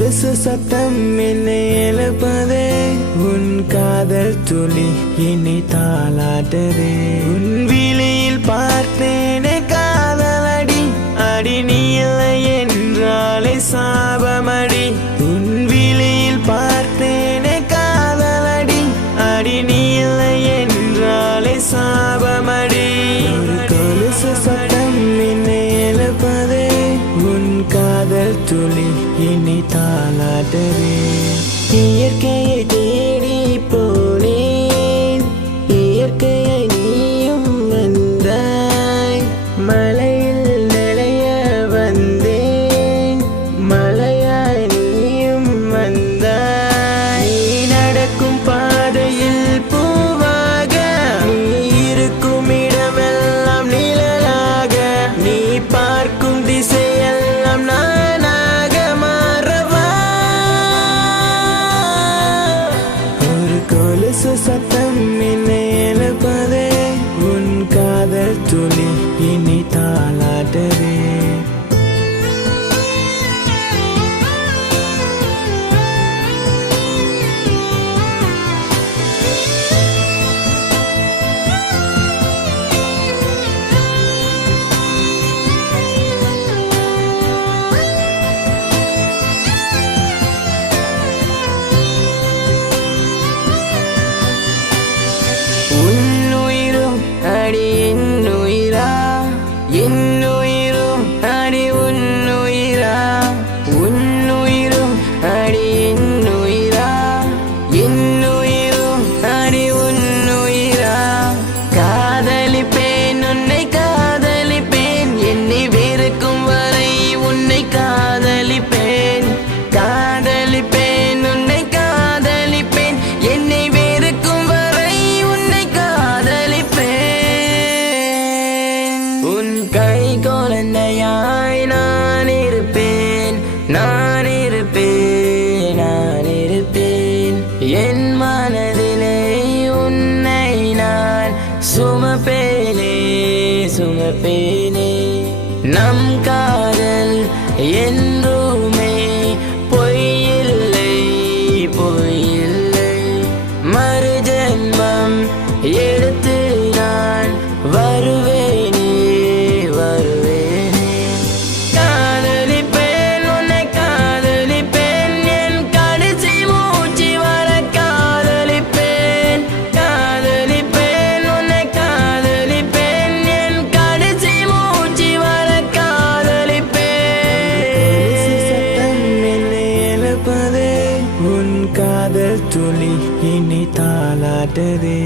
கொலுசு சத்தம் என்னை எழுப்பதே, உன் காதல் துளி என்னை தாளாட்டுதே. உன் விழியில் பார்த்தேனே காதலடி, அடி நீ இல்லை என்றாலே சாபமடி. உன் விழியில் பார்த்தேனே காதலடி, அடி நீ இல்லை என்றாலே சாபமடி. ஒரு கொலுசு சத்தம் என்னை எழுப்பதே, உன் காதல் துளி என்னை தாளாட்டுதே. இயற்கையை தேடி போனேன், இயற்கையை நீயும் வந்தாய். மலையில் நிலைய வந்தேன், மலையாய் நீயும் வந்தாய். நீ நடக்கும் பாதையில் பூவாக, நீ இருக்கும் இடமெல்லாம் நிழலாக, நீ பார்க்கும் திசையெல்லாம் நானாக மாறவா. ஒரு கொலுசு சத்தம் என்னை எழுப்பதே, உன் காதல் துளி என்னை தாளாட்டுதே. உன்னுயிரும் அடி என்னுயிரா, என்னுயிரும் அடி உன்னுயிரா. உன்னுயிரும் அடி என்னுயிரா, என்னுயிரும் அடி உன்னுயிரா. காதலிப்பேன் உன்னை காதலிப்பேன், என்னை வெறுக்கும் வரை உன்னை காதலிப்பேன். காதலிப்பேன் உன்னை காதலிப்பேன், என்னை வெறுக்கும் வரை உன்னை காதலிப்பேன். உன் கை குழந்தையாய் நான் இருப்பேன், நான் இருப்பேன், நான் இருப்பேன். என் மனதிலே உன்னை நான் சுமப்பேனே, சுமப்பேனே. நம் காதல் என்றுமே பொய்யில்லை, பொய்யில்லை. மறு ஜென்மம் எடுத்து நான் வருவேனே, வருவேனே. காதலிப்பேன் உன்னை காதலிப்பேன், என் கடைசி மூச்சு வர காதலிப்பேன். காதலிப்பேன் உன்னை காதலிப்பேன், என் கடைசி மூச்சு வர காதலிப்பேன். சத்தம் என்னை எழுப்பதே, உன் காதல் துளி என்னை தாளாட்டுதே.